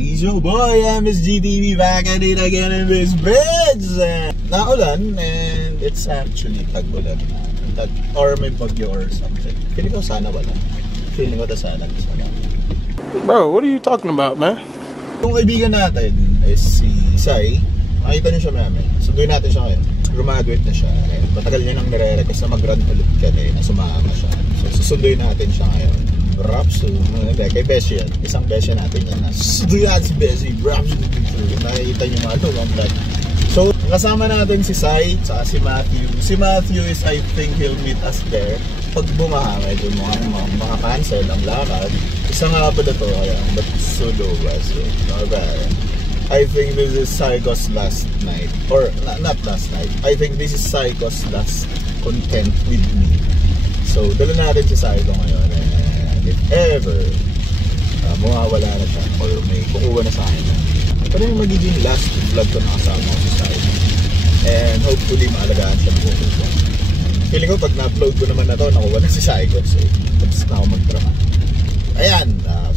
It's your boy, MSGTV, back at it again in this bitch. Naulan, and it's actually tag-ulan na. Or may bagyo or something. Feeling ko sana wala. Feeling ko sana. Bro, what are you talking about, man? Yung kaibigan natin is si Sai. Makita niyo siya namin. Sunduin natin siya ngayon. Graduate na siya. Matagal niya nang nire-request na mag-run ulit kami na sumama siya. So susunduin natin siya ngayon. Rapso, kay Beshi yan. Isang Beshi natin yan. Susunduin natin si Beshi. Rapso. Nakikita niyo mga lumang vlog. So kasama natin si Sai at si Matthew. Si Matthew is, I think he'll meet us there. Pag bumaha, medyo makakancel ang lakad. Isa nga pa na to, kaya but so low ba? So, I think this is Psycho's last night. Or, not last night. I think this is Psycho's last content with me. So, dala natin si Psycho ngayon. And if ever, mawawala na siya or may kukuha na sa akin. Ito na yung magiging last vlog ko na kasama ko si Psycho. And hopefully, maalagaan siya ng kukuha. Feeling ko, pag na-upload ko naman na to, nakuha na si Psycho. So, tapos na ako mag-drama. Ayan,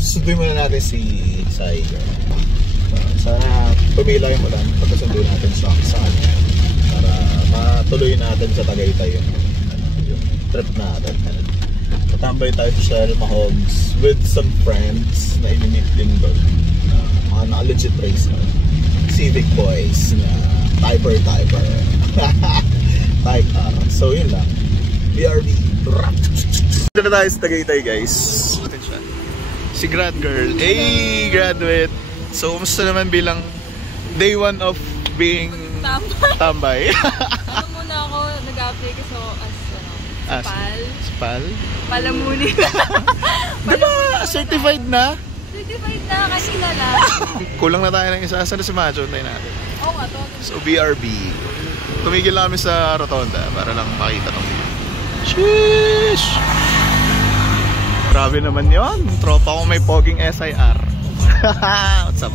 susunduin muna natin si Psycho. Sana pumila yung ulan pagkasundo natin sa kanya para matuloy natin sa Tagaytay yung trip natin. Patambay tayo sa Shelma Homes with some friends na inimit din doon, mga naka-legit race na Civic boys na typer so yun lang, BRB. Dito na tayo sa Tagaytay, guys. Si grad girl, hey graduate. So, kumusta naman bilang day 1 of being tambay? Ano muna ako, nag-apply ko as Spal. Spal? Palamuni. Diba certified na? Certified na, kanina lang. Kulang na tayo ng isa. Saan na si Macho? Tayo natin. Oo nga to. So, BRB. Tumigil lang kami sa rotonda para lang makita ng view. Sheesh! Grabe naman yun. Tropa ko may poging SIR. What's up?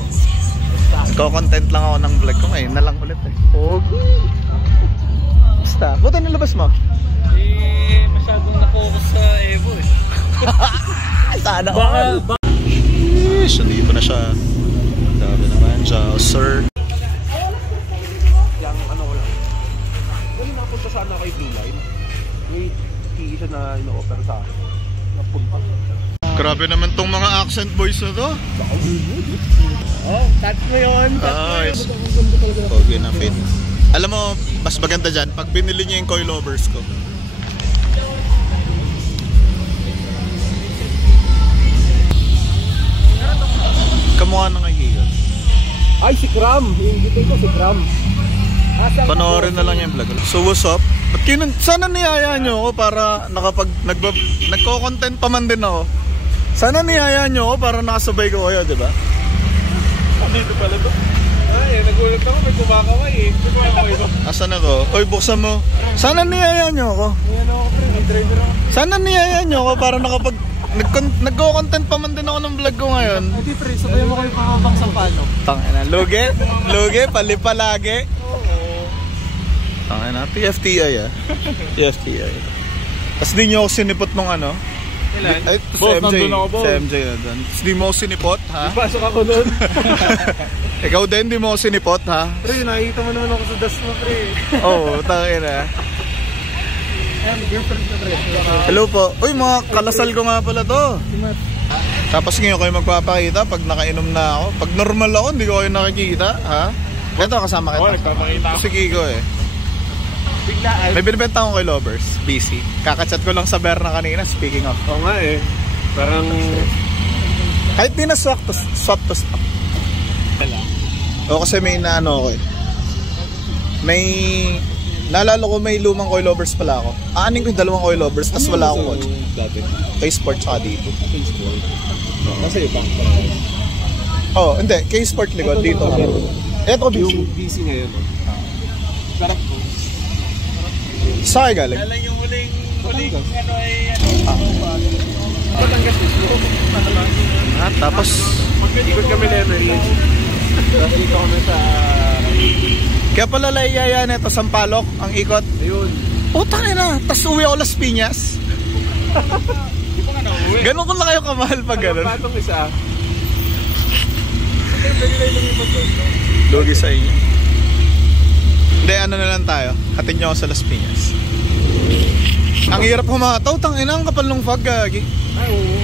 Nagko-content lang ako ng vlog ko ngayon na lang ulit eh. Pogi! Basta, buta nilabas mo? Masyadong na-focus sa Evo eh. Sana all! Sheesh! Nandito na siya. Grabe naman siya, sir. Yung ano ko lang. Dali napunta sana kay Blue Line. May isa na ino-offer sa akin. Napunta. Grabe naman tong mga accent boys na to. Oh, touch mo yun. Pogi na fit. Alam mo, mas maganda dyan pag binili niya yung coilovers ko. Kamukha na ngayon. Ay, si Kram. Yung dito ko, si Kram. Panoorin na lang yung vlog. So what's up? Sana niyaya nyo ako para nagko-content pa man din ako. Sana niyaya nyo ako para nakasabay ko kayo, diba? Dito pala to. Ay, nagulat ako, may kumakaway eh. Kumakaway to. Asan na to? Oy, buksan mo. Sana niyaya nyo ako. Ayan ako, pre. Driver ako. Sana niyaya nyo ako para nagko-content pa man din ako ng vlog ko ngayon. Ay, pre, sabay mo kayo pangabang sa pano. Tangina, lugi, palipalagi. Tangina, TFTI ah. TFTI. Tapos di nyo ako sinipot nung ano. Ay, boss, nandun ako, boss. Si MJ na doon. Di mo ako sinipot, ha? Pasok ako doon. Ikaw din, di mo ako sinipot, ha? Pre, nakikita mo naman ako sa dust mo, pre. Oo, tangina. Ayan, girlfriend na, pre. Hello po. Uy, mga kalasal ko nga pala to. Tapos ngayon kayo magpapakita pag nakainom na ako. Pag normal ako, hindi ko kayo nakikita, ha? Ito, kasama kita. Oo, nagpapakita ako. Si Kiko eh. May binibenta akong kay Lovers, busy. Kakachat ko lang sa Berna kanina, speaking of. Oo nga eh. Parang... Kahit di na swap to stop. O kasi may naano ako eh. May... Naalala ko may lumang coilovers pala ako. Aanin ko yung dalawang coilovers, tas wala akong watch. K-Sport tsaka dito. Kasi ibang Oh, hindi. K-Sport likod dito. Eto ko busy. Yung busy ngayon. Sarap po. Saan kayo galing? Alam yung huling ano ay Batangas mismo. Tapos Ikot kami na yun. Tapos dito kami sa... Kaya pala layaya nito Sampaloc ang ikot. Ayun. Putang ina, tas uwi ako Las Piñas. Di pa ka na uwi. Ganun ko lang kayo kamahal pag ganun. Patong isa. Lugi sa inyo. Hindi, ano na lang tayo. Hatid nyo ako sa Las Piñas. Ang hirap humataw. Tangina, ang kapal ng fog, gagi. Ay, oo.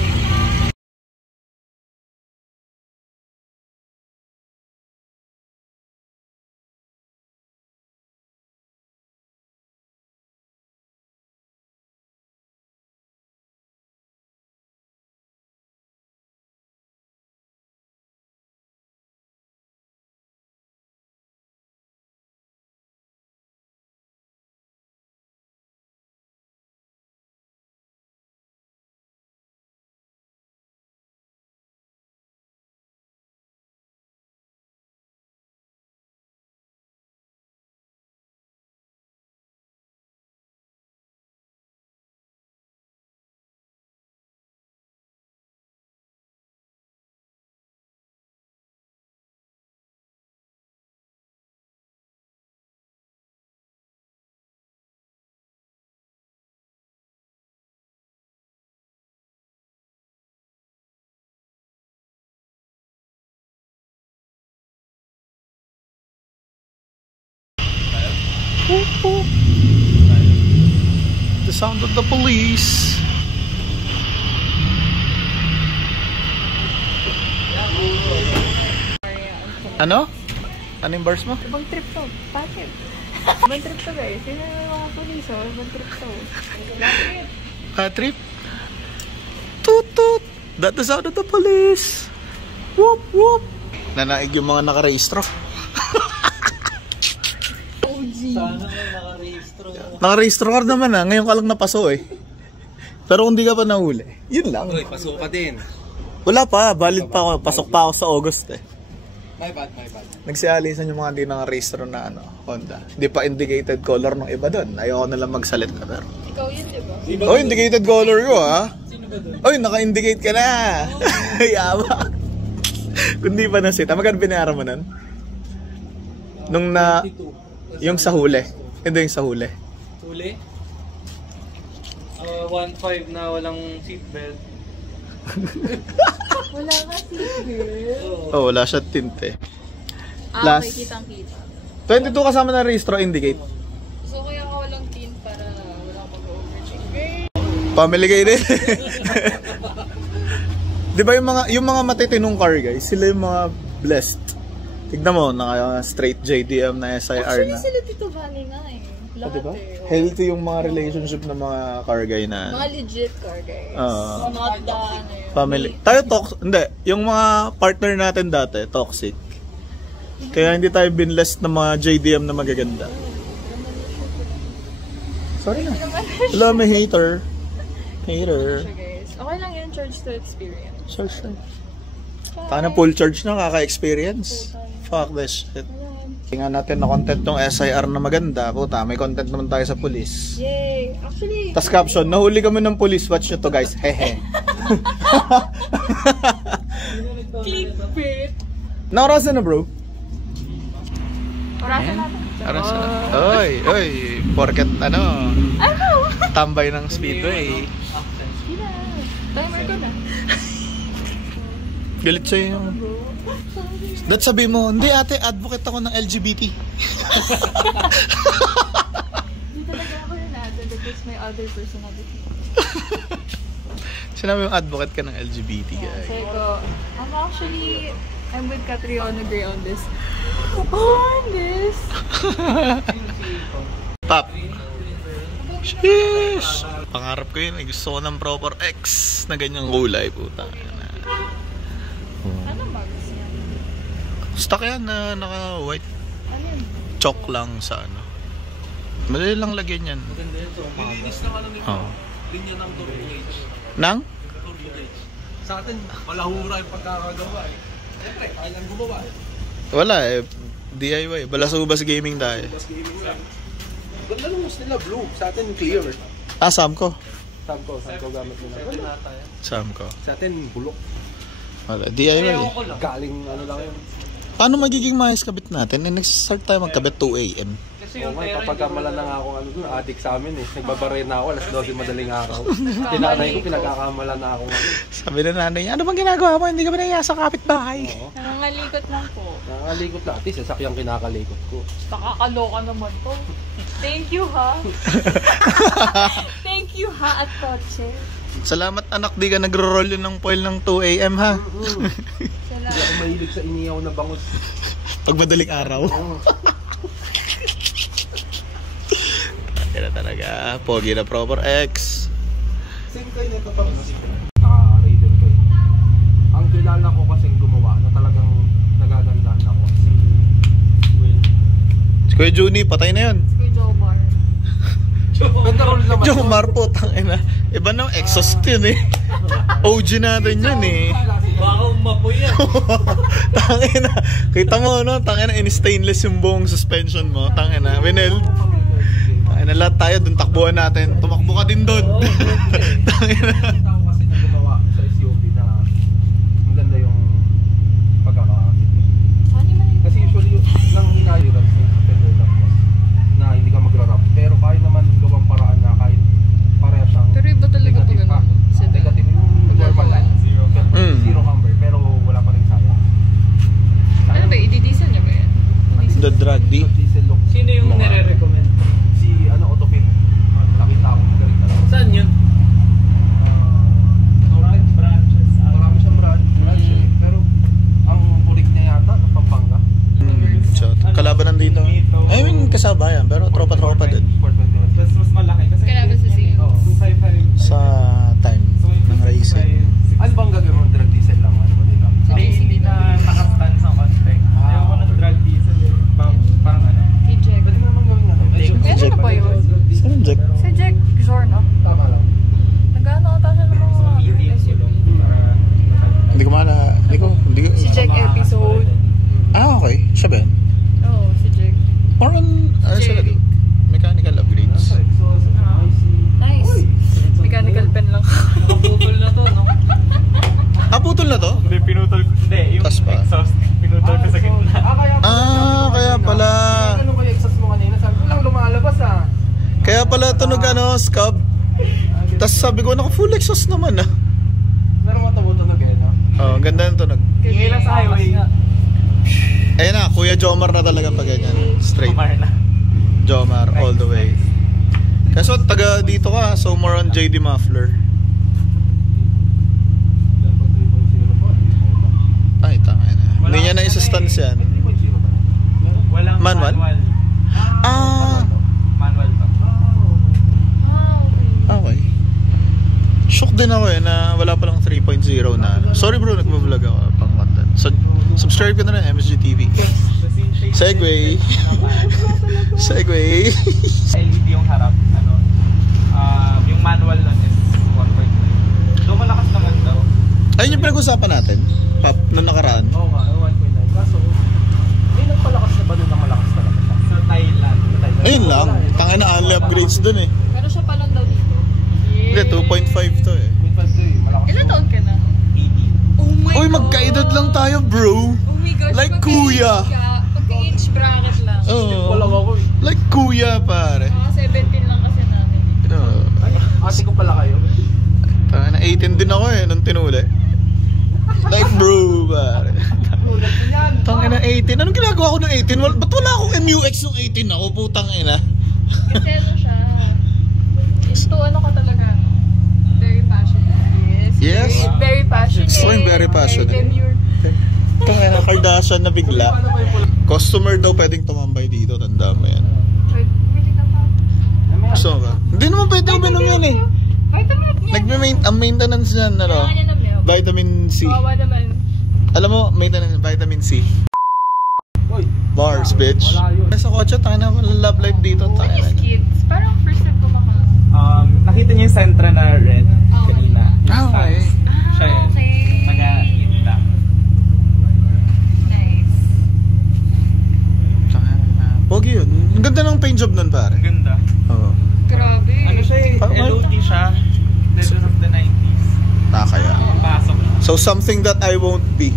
The sound of the police. Ano? Ano yung bars mo? Ibang trip to. Bakit? Ibang trip to guys. Sino yung mga police oh? Ibang trip to. Bakit? Trip? Toot toot. That's the sound of the police. Whoop whoop. Nanaig yung mga nakarehistro. Sana may nakarehistro. Nakarehistro ka naman ngayon ka lang napaso eh. Pero kung di ka pa nahuli, yun lang. Uy, pasok ka din. Wala pa, valid pa ako. Pasok pa ako sa August eh. My bad. Nagsialisan yung mga hindi nakarehistro na Honda. Hindi pa indicated color ng iba doon. Ayoko na lang magsalita pero. Ikaw yun, diba? Oh, indicated color ko ha. Sino ba doon? Oy, naka-indicate ka na. Yawa. Kung di pa na-sit, magkano binayaran mo nun? Nung na... Yung sa huli. Hindi yung sa huli. Huli? 1.5 na walang seatbelt. Wala ka seatbelt. Oh, wala siya tint eh. Okay, kitang-kita. 22 kasama na registro, indicate. So, kaya ka walang tint para wala ka mag-overcheck. Family kayo din. Di ba yung mga matitinong car guys, sila yung mga blessed. Tignan mo, naka straight JDM na SIR Actually, na. sila Tito Valley nga eh. Lahat Diba? eh. Healthy yung mga relationship ng mga car guy na. Mga legit car guys. Oo. Not the ano yun. Family. Tayo hindi. Yung mga partner natin dati, toxic. Kaya hindi tayo binless ng mga JDM na magaganda. Sorry na. Wala, may hater. Hater. Guys. Okay lang yun, charge to experience. Charge na. Paano full charge na, kaka-experience. Fuck this shit. Tingnan natin na content ng SIR na maganda. Puta, may content naman tayo sa police. Yay! Actually, Tas caption, nahuli kami ng police. Watch nyo to guys. Hehe. clickbait. Naurasan na bro. Orasan natin. Naurasan na. Oy. Porket tambay ng speedway. Sila. Timer ko na. Galit sa'yo yung... Dahil sabi mo, hindi ate, advocate ako ng LGBT. Hindi talaga ako yun natin because my other personality. Sinabi yung advocate ka ng LGBT guy. Sabi ko, I'm with Catriona Gray on this. On this! Pop. Sheesh! Pangarap ko yun, gusto ko ng proper X na ganyang kulay, puta. Anong bagus yan? Stock yan na naka-white. Ano yun? Chalk lang sa Madali lang lagyan yan. Maganda ito. Nilinis ng ano nito. Oo. Linya ng turbo gauge. Nang? Turbo gauge. Sa atin, malahura yung pagkakagawa eh. Siyempre, kaya lang gumawa eh. Wala eh. DIY. Balasubas gaming tayo. Mas gaming lang. Ganda nung mas nila blue. Sa atin clear. Samco. Samco gamit nila. Samco. Sa atin bulok. Wala. DIY. Galing ano lang yun. Paano magiging maayos kabit natin? Nag-start tayo magkabit 2 AM. Kasi kasi yung Okay, pera. kapag kamala na nga ako addict sa amin eh. Nagbabaray na ako, alas 12 madaling araw. Tinanay ko, pinagkakamala na ako. Sabi na nanay niya, ano bang ginagawa mo? Hindi ka ba naiya sa kapitbahay? Oo. Nangangalikot lang po. Nakalikot na. At least, sasakyang kinakalikot ko. Nakakaloka naman to. Thank you ha. Thank you ha at kotse. Salamat anak, di ka nagro-roll yun ng foil ng 2 AM ha. Hindi ako mahilig sa iniyaw na bangus. Pag madaling araw. Kaya talaga, pogi na proper X. Same kayo nito pa. Naka-rated ko eh. Ang kilala ko kasing gumawa na talagang nagagandaan ako. Si Will. Si Kuya Juni, patay na yun. Kuya Jomar. Pentarol naman. Jomar po, tangina. Iba na exhaust yun eh. OG natin yun eh. Baka umapoy yan. Tangina. Kita mo no, tangina in-stainless yung buong suspension mo. Tangina, wineld. Tangina, lahat tayo dun takbuhan natin. Tumakbo ka din dun. Tangina. Tao kasi na gumawa sa SUV na maganda yung pagkakakit. Kasi usually nang hinahirap sa Fender na hindi ka magra-rap. Pero kaya naman gawang paraan na kahit pareha siyang Pero iba talaga to negative ganun. pa. Negative yung normal line. Zero camber pero wala pa rin sayang. Ano ba, i-diesel niya ba yan? The drag D. Diesel look. Sino yung nire-recommend? Si Autopin. Nakita ko galing talaga. Saan yun? Marami siyang branch eh. Pero ang burik niya yata ng Pampanga. So, kalaban nandito. I mean, kasabayan, pero tropa-tropa din. 420. Mas malaki kasi Kailangan sa sales. Oo. 255. Sa time ng racing. Ano bang gagawin mo? Drag diesel lang? Ano ba nila? Hindi na nakastand sa contact. Ayaw ko ng drag diesel eh. Parang ano. Kay Jack. Pwede mo naman gawin ano? Kaya ano ba yun? Saan Jack? Si Jack Zorno. Tama lang. Nag-ano ata siya ng mga Medium SUV. gulong para Hindi ko maala. Hindi ko. Si Jack episode. Ah, okay. Siya ba yun? Oo, si Jack. Parang, ano sila doon? Mechanical upgrades. Exhaust. Nice. Mechanical pen lang. Nakaputol na to, no? Ah, putol na to? Hindi, pinutol ko. Hindi, yung Tas pa. exhaust. Pinutol ko sa gitna. Kaya pala. Ano ba yung exhaust mo kanina? Sabi ko lang lumalabas ah. Kaya pala tunog ano, scab. Tapos sabi ko, naka full exhaust naman ah. Meron mo tunog eh, no? Oh, ganda ng tunog. Ingay lang sa highway. Ayun na, Kuya Jomar na talaga pag ganyan. Straight. Kumar na. Jomar, all the way. Kaso taga dito ka, so more on JD Muffler. Ay, tanga na. Hindi niya na isa-stance yan. Walang Manual? Ah, Manual pa. okay. Shock din ako eh na wala palang 3.0 na. Sorry bro, nagbablog ako pang content. So, subscribe ka na rin, MSG TV. Segway. Segway. LED yung harap. Ano, yung manual lang is 1.9. Doon malakas naman daw. Ayun yung pinag-usapan natin. Pop, nung nakaraan. Oo nga, 1.9. Kaso, may nagpalakas na ba doon na malakas talaga siya? Sa Thailand. Ayun lang. Tangin na only upgrades dun eh. Pero siya pa lang daw dito. Hindi, 2.5 to eh. 1.5 malakas. Ilan taon ka na? 80. Oh my Uy, God! magkaedad lang tayo bro. Oh my gosh, Like kuya. Magka-age bracket lang. Walang Oo. ako eh. Like kuya pare. Mga 17 lang kasi namin. Ay, ate ko pala kayo. Tangin na 18 din ako eh nung tinuli. Like bro pare. Tangin na 18. Anong ginagawa ko nung 18? Ba't wala akong MUX nung 18 ako? Putang ina. Kasi ano siya, into ano ka talaga, very passionate. Yes. Very passionate. So, I'm very passionate. Demure. Tangin na Kardashian na bigla. Customer daw pwedeng tumambay dito. Tanda mo yan. Pwede ka pa. Gusto mo ba? Hindi naman pwede uminom yan eh. Vitamin niya. Ang maintenance niyan, ano? Kailangan niya ng milk. Vitamin C. Kawawa naman. Alam mo, maintenance vitamin C. Uy, Bars, bitch. wala yun. Sa kotse, tayo na love life dito. Tayo Yes, na. kids. Parang first time ko maka... Nakita niyo yung Sentra na red Oo, kanina. Ah, okay. Siya yun. okay. Taga-Inta. Nice. Pogi yun. Ang ganda ng paint job nun, pare. Ang ganda. Oo. Grabe. Ano siya eh, LOT siya. Legend of the 90s. Nakakaya. Pasok. So, something that I won't be.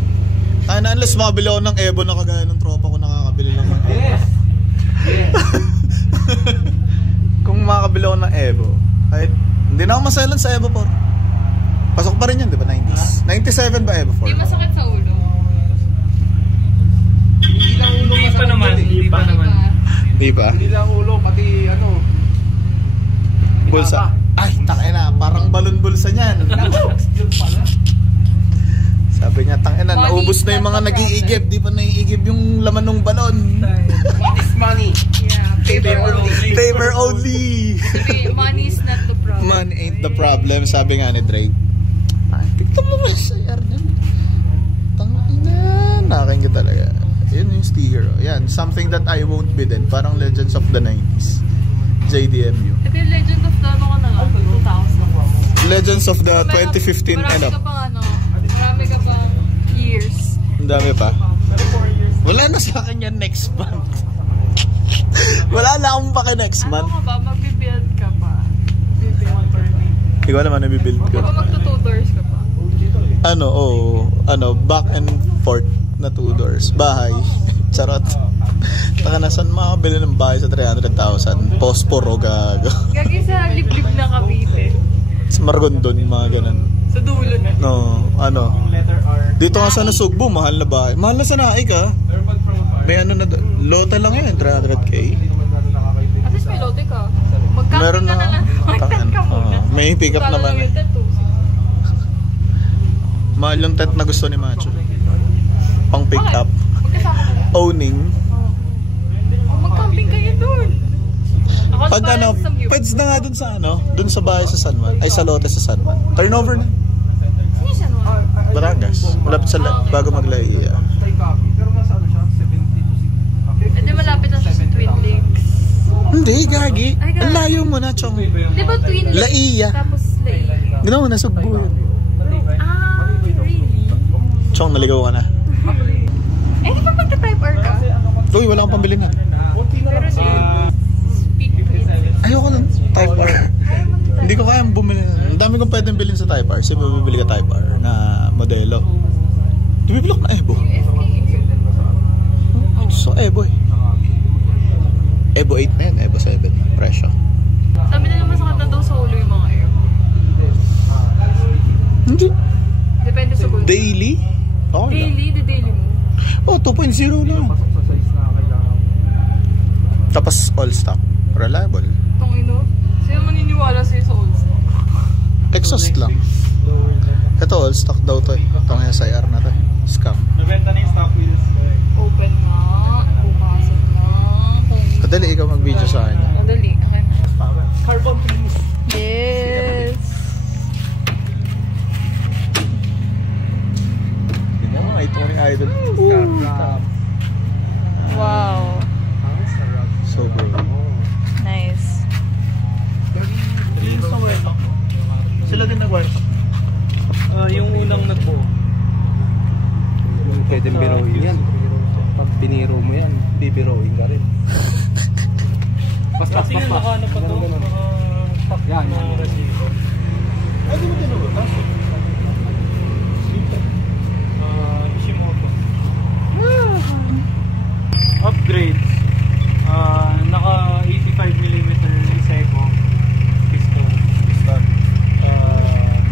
Unless makabili ako ng Evo na kagaya ng tropa ko nakakabili lang. Yes. Yes. Kung makakabili ako ng Evo, kahit hindi na ako maselan sa Evo 4. Pasok pa rin yun, di ba? 90s. 97 ba Evo 4? Hindi masakit sa ulo. Hindi lang ulo Hindi pa masakit naman. dyan eh. Hindi pa naman. Di ba? Hindi lang ulo, pati ano. Bulsa. Ay, tangina, parang balon bulsa niyan. Yun pala. Sabi niya, tangina, Money naubos is na yung not mga the nag-iigib. Di pa naiigib yung laman ng balon. What is money? Yeah, Paper only. Paper only. Okay, money is not the problem. Man ain't the problem, sabi nga ni Drake. Ay, tignan mo ba sa SIR niyan? Tangina, nakain ka talaga. Yun yung sticker. Yan, something that I won't be then. Parang Legends of the 90s. JDMU. Ito yung Legend of the ano ka na nga, 2000. Legends of the 2015 marami and up. ka pang ano, marami ka pang years. Ang dami pa. Wala na sa akin yan next month. Wala na akong pake next Ano month. ka ba? Magbibuild ka pa. Hindi ko alam ano bibuild ko. Di ba magto 2 doors ka pa? Back and forth na 2 doors. Bahay. Charot. Taka na saan makabili ng bahay sa 300,000? Posporo, gago. Gagi sa liblib na Cavite. Sa Margondon, mga ganun. Sa dulo na. No, Letter R. dito nga sa Nasugbo, mahal na bahay. Mahal na sa Naik, ha? Airpod from afar. May ano na doon. Lota lang yun, 300k. At least may lote ka. Mag-camping Meron ka na. na lang. Mag-tent ka muna. May pick up Kala naman. lang yung tent, oh. Mahal yung tent na gusto ni Macho. Pang pick up. Magkasama ka na. Owning. Oh, mag-camping kayo doon. Ako Pag sa ano, Samgyup. pweds na nga dun sa dun sa bahay sa San Juan. Ay, sa lote sa San Juan. Turnover na. Sino siya naman? Barangas. Malapit sa bago maglaya. Pero nasa ano siya, 70 to 60. Hindi malapit na siya sa Twin Lakes. Hindi, gagi. Ay, gagi. Ang layo mo na, chong. Di ba Twin Lakes? Laiya. Tapos Laiya. Ginawa mo, Nasugbo yun. Ah, really? Chong, naligaw ka na. Eh, di ba magta-type R ka? Uy, wala akong pambili na. Pero di. Speak Twin. Ayoko ng Type R. Hindi ko kayang bumili. Ang dami kong pwedeng bilhin sa Type R. Sige, bibili ka Type R na modelo. Bibili ko na Evo. So, Evo eh. Evo 8 na yan, Evo 7. Presyo. Sabi na naman sa kanta daw sa ulo yung mga air. Hindi. Depende sa goal. Daily? Oo lang. Daily, the daily mo. Oh, 2.0 lang. Sa size na kailangan. Tapos all stock. Reliable. Itong ino. Sino maniniwala sa'yo sa old stock? Exhaust lang. Ito all stock daw to eh. Itong SIR na to eh. Scam. Nabenta na yung stock wheels. Open nga. Bukasat nga. Madali ikaw mag-video sa akin. Madali. Okay. Carbon please. Yes. Tingnan mo, ito ang idol. Wow. So good. Nice. Sila din nag-wife. Yung unang nagbuo. Pwede biroin yan. Pag biniro mo yan, bibiroin ka rin. Kasi yung nakaano pa to, pack Yan, na yan. resibo. Ay, di mo tinubutas? Ishimoto. Upgrades. Naka 85mm Seiko piston.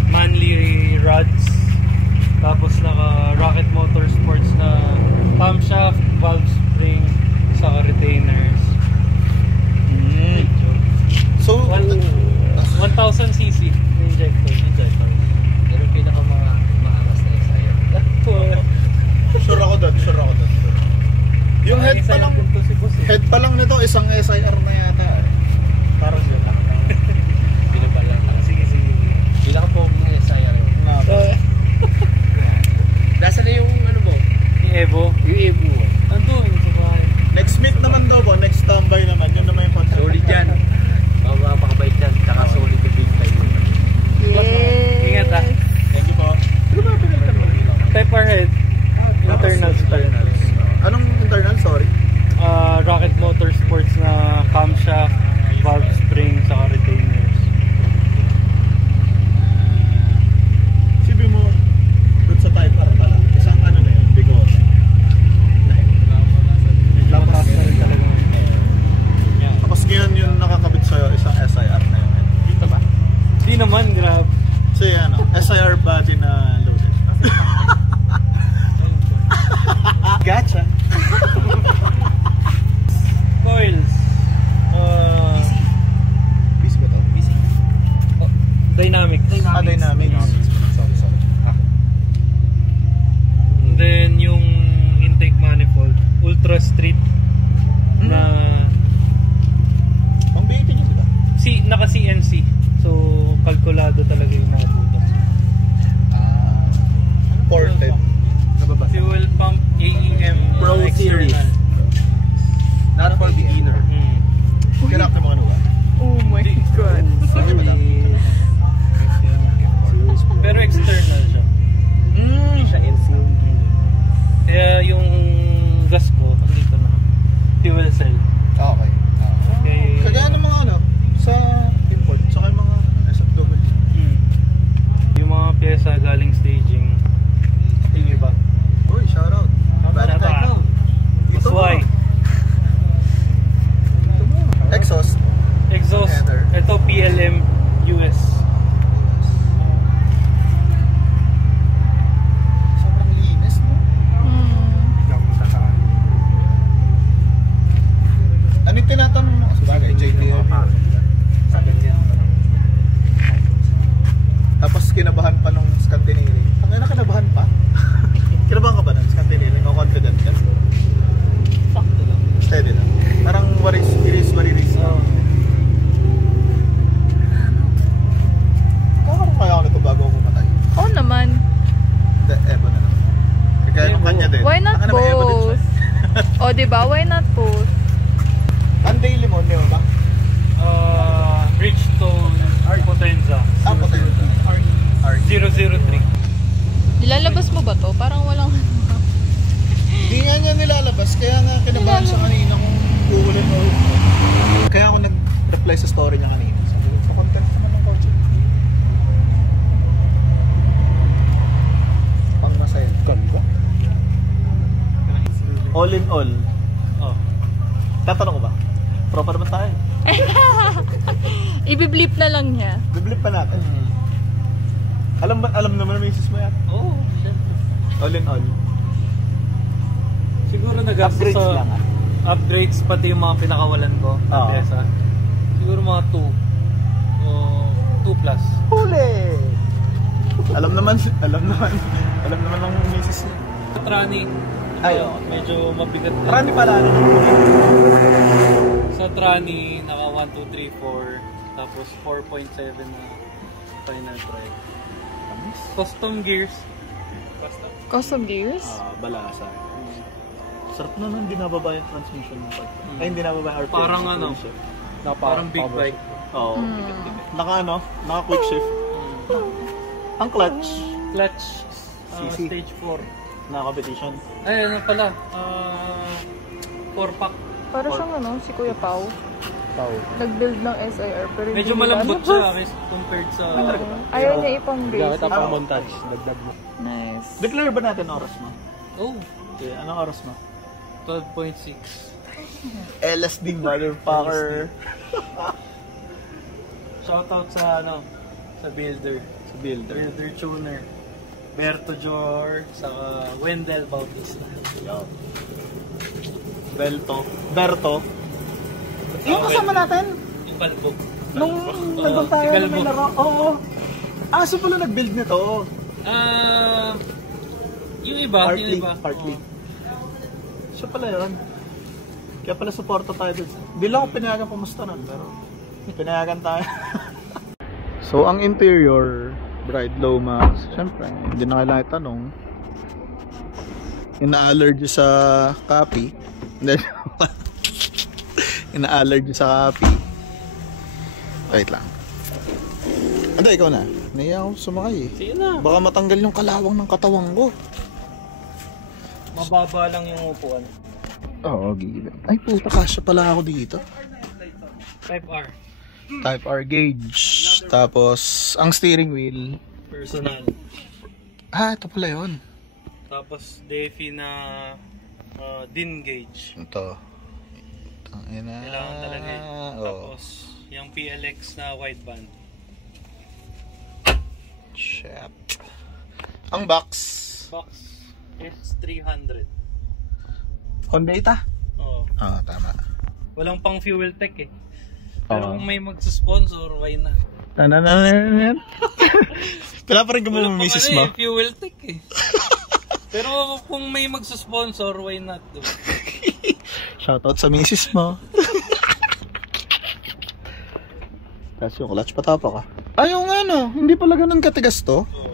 Manly rods. Tapos naka Rocket Motorsports na camshaft, valve spring, saka retainers. So, 1000cc injector. Pero pinaka mga maaras na sa'yo. sure ako doon. Yung head pa lang, nito, isang SIR na yata eh. Parang yun. Pinabala. Sige. Bilang po yung SIR. Nasa na yung ano mo? Yung Evo. Yung Evo. Andun sa bahay. Next meet naman daw po, next tambay naman. Yun naman yung contract. Solid yan. Mga pakabait yan. Tsaka solid yung big time. Yes. Ingat ah. Thank you po. Type R head. Internals. Anong internal? Sorry. Rocket Motorsports na camshaft, valve spring, saka retainers. Sabi mo, doon sa Type R pala. Isang ano na yun, because Lapas na rin talaga. tapos ngayon, O, diba? Why not post? Ang daily mo, di ba? Bridgestone Potenza. Potenza. 003. Nilalabas mo ba to? Parang walang... Hindi nga niya nilalabas, kaya nga kinabahan siya kanina kung uulit mo. Kaya ako nag-reply sa story niya kanina. Sabi ko, pa-content naman ng kotse. Pang masaya. Ganda. All in all. Oh. Tatanong ko ba? Proper naman tayo. Ibiblip na lang niya. Biblip pa natin. Alam naman ng misis mo yan. Oo, syempre. All in all. Siguro nag-upgrades Upgrades sa lang, upgrades pati yung mga pinakawalan ko na Oo. pyesa. Siguro mga 2 o 2 plus. Huli! Alam naman ng misis niya. Trani. Ay, Ito, oo. medyo mabigat din. Marami pala ano. Sa Trani, naka 1, 2, 3, 4. Tapos 4.7 na final drive. Custom gears. Custom gears? Balasa. Sarap na nung dinababa yung transmission ng bike. Ay, hindi nababa yung RPM. Parang ano, parang big bike. Oo. Naka quick shift. Ang clutch. Clutch, CC. stage 4. Naka competition. Ay, ano pala, 4-pack. Para siyang ano, si Kuya Pao. Nag-build ng SIR. Pero Medyo hindi malambot nila- siya compared sa... Ayaw niya ipang-brace. montage. Dagdag mo. Nice. Declare ba natin oras mo? Oh, Okay, anong oras mo? 12.6. LSD motherfucker. Shoutout sa ano, sa builder. Sa builder. Builder tuner. Berto Jor, saka Wendell Bautista. Berto. Yung kasama natin? Yung Balbo. Nung nandun tayo si na Galbo. may laro. Oo. So pala nag-build nito. Yung iba, Partly. Siya pala yun. Kaya pala supporta tayo dun. Hindi lang ako pinayagan pumusta nun, pero pinayagan tayo. So, ang interior, Bride Lomax, syempre, hindi na kailangan itanong. Ina-allergy sa copy. Ina-allergy sa copy. Wait lang. Ano, ikaw na. Naiya ako sumakay eh. Sige na. Baka matanggal yung kalawang ng katawan ko. Mababa lang yung upuan. Oo, given. Ay puta, kasya pala ako dito. 5R. Type R gauge. Tapos, ang steering wheel. Personal. Ito pala yun. Tapos Defi na din gauge. Ito. Tangina. Kailangan talaga eh. Oo. Tapos yung PLX na wideband. Shit. Ang box. Box S300. Honda. Oo. Tama. Walang pang fuel tech eh. Pero Oo. kung may magsusponsor, why not? Pila pa rin ka mo Walang pang misis ano mo? eh, fuel tech eh. Pero kung may magsusponsor, why not? Diba? Shoutout sa misis mo. Tapos yung clutch patapa ka. Yung ano, hindi pala ganun katigas to. Oo.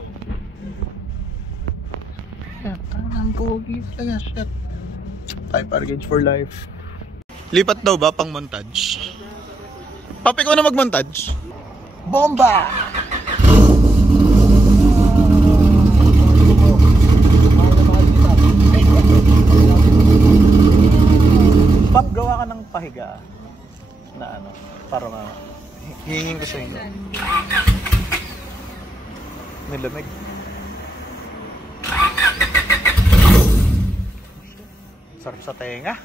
Shit, ang pogi talaga, shit. Type R gauge for life. Lipat daw ba pang montage? Papi ko na mag-montage. Bomba! Pap, gawa ka ng pahiga na ano, para hingin ko sa inyo. Nilamig. Sarap sa tenga.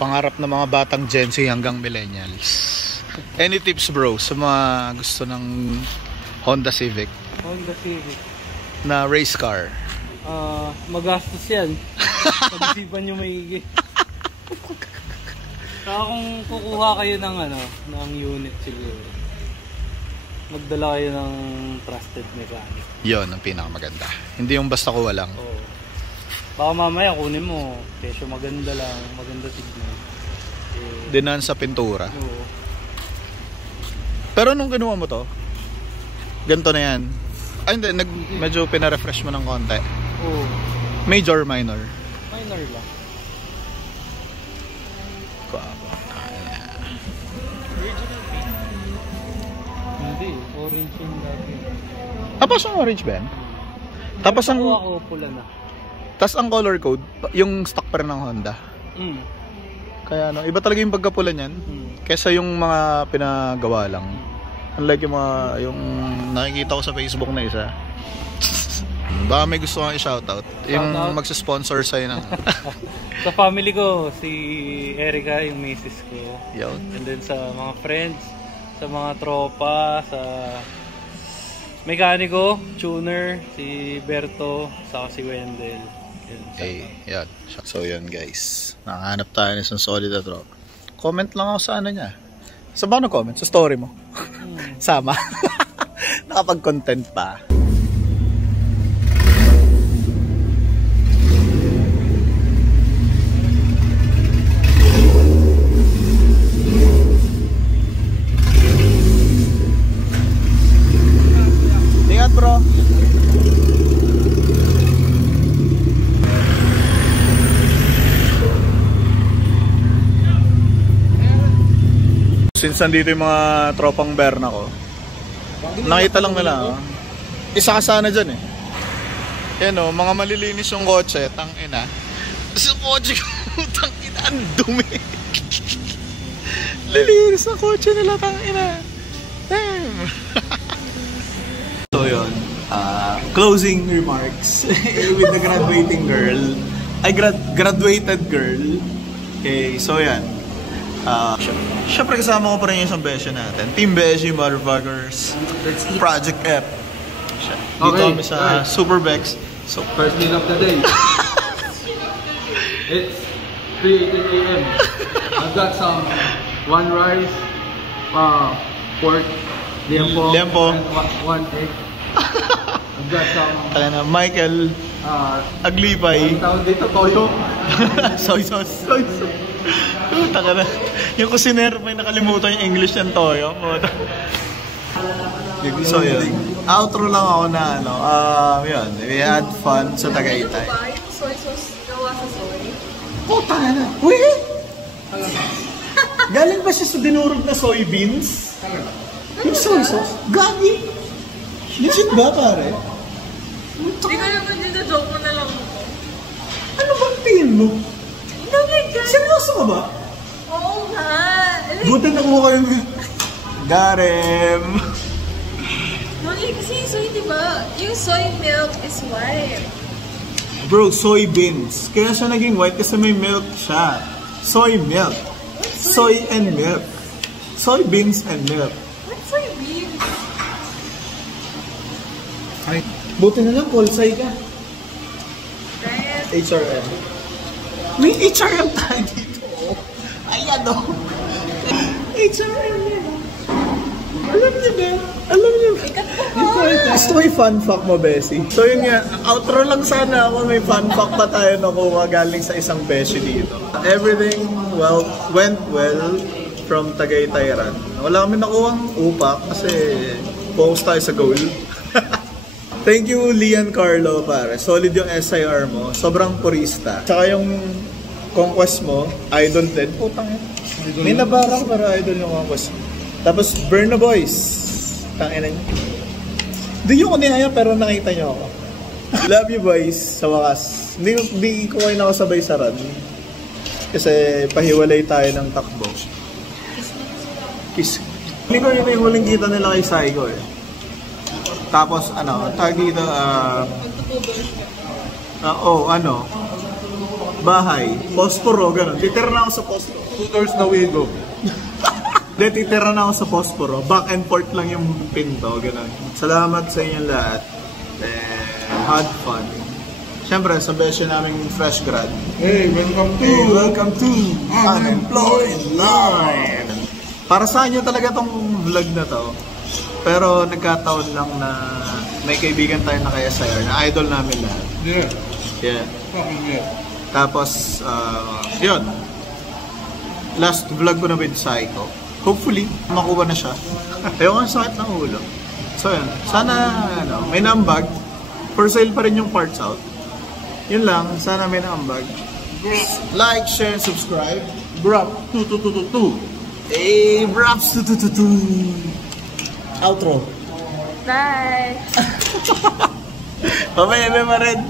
Pangarap ng mga batang Gen Z hanggang millennials. Any tips bro sa mga gusto ng Honda Civic? Honda Civic. Na race car? Magastos yan. Pag-isipan nyo maigi. Saka kung kukuha kayo ng ng unit siguro, magdala kayo ng trusted mechanic. Yon ang pinakamaganda. Hindi yung basta kuha lang. Oo. Baka mamaya kunin mo, kesyo maganda lang, maganda tignan. Dinan sa pintura. Oo. Pero nung ginawa mo to, ganito na yan. Ay hindi, medyo pinarefresh mo ng konti. Oo. Major, minor? Minor lang. Original paint. Hindi, orange yung lagi. Tapos ang orange ba yan? Tapos ang... Ako pula na. Tapos ang color code, yung stock pa rin ng Honda. Kaya iba talaga yung pagkapula niyan. Kesa yung mga pinagawa lang. Unlike yung nakikita ko sa Facebook na isa. Baka may gusto kang i-shoutout. Yung magsa-sponsor sa'yo ng... Sa family ko, si Erica, yung misis ko. Yun. And then sa mga friends, sa mga tropa, sa mekaniko, tuner, si Berto, saka si Wendell. Okay, yan. So yun guys, nakahanap tayo ng isang solid na tropa. Comment lang ako sa niya. Sa ba comment? Sa story mo? Sama. Nakapag-content pa. Ingat bro. Since nandito yung mga tropang Berna ko, nakita lang nila, isa ka sana dyan eh. Yan mga malilinis yung kotse, tangina. Tapos yung kotse ko, tangina, ang dumi. Lilinis ang kotse nila, tangina. Damn. So yun, closing remarks with the graduating girl. Ay, graduated girl. Okay, so yan. Siyempre kasama ko pa rin yung isang beshi natin. Team Beshi, motherfuckers. Project F. Dito kami sa Super Bex. So, First meal of the day. It's 3:18 AM. I've got some one rice, pork, liempo, and one egg. I've got some Michael Aglipay. tawag dito, toyo. Soy sauce. Soy sauce. Taka na. Yung kusinero may nakalimutan yung English ng toyo. So yun. Outro lang ako na yun. We had fun sa Tagaytay. Yung soy sauce gawa sa soy? Puta na. Uy! Galing ba siya sa dinurog na soybeans? Yung soy sauce? Gagi! Legit ba pare? Hindi ka naman dito-joke mo na lang mo. Ano bang tingin mo? Nagigay! Seryoso ka ba? Oo nga! Buti nakuha kayo. Garem! Kasi soy, diba? Yung soy milk is white. Bro, soybeans. Kaya siya naging white kasi may milk siya. Soy milk. Soy and milk. Soybeans and milk. What's soybeans? Ay, buti na lang, polsay ka. Right? HRM. May HRM tayo dito. Ayan o. HRM yun. Alam niyo ba? Alam niyo ba? Gusto ko yung fun fact mo, Bessie. So yun nga, outro lang sana ako. May fun fact pa tayo nakuha galing sa isang Bessie dito. Everything went well from Tagaytay Run. Wala kami nakuhang upak kasi focus tayo sa goal. Thank you, Lian Carlo, pare. Solid yung SIR mo. Sobrang purista. Tsaka yung conquest mo, idol din. Putang yun. May nabarang para idol yung conquest. Tapos, Burn the Boys. Tangina niyo. Hindi nyo ko niyaya pero nakita nyo ako. Love you boys, sa wakas. Hindi ko kayo nakasabay sa run. Kasi pahiwalay tayo ng takbo. Kiss. Hindi ko yun yung huling kita nila kay Saigo eh. Tapos tag dito, bahay, posporo, gano'n. Titira na ako sa posporo. 2 doors na window. titira na ako sa Posporo. Back and forth lang yung pinto, ganun. Salamat sa inyong lahat. Had fun. Siyempre, sa besyo naming fresh grad. Hey, welcome to Unemployed Live! Para sa inyo talaga tong vlog na to. Pero nagkataon lang na may kaibigan tayo na kay SIR na idol namin lahat. Yeah. Tapos, yun. Last vlog ko na with Psycho. Hopefully, makuha na siya. Ayoko ang sakit ng ulo. So yun, sana may nambag. For sale pa rin yung parts out. Yun lang, sana may nambag. Like, share, subscribe. Brap 2222. Hey, Braps 2222. Outro. Bye! Pabaya, may mared.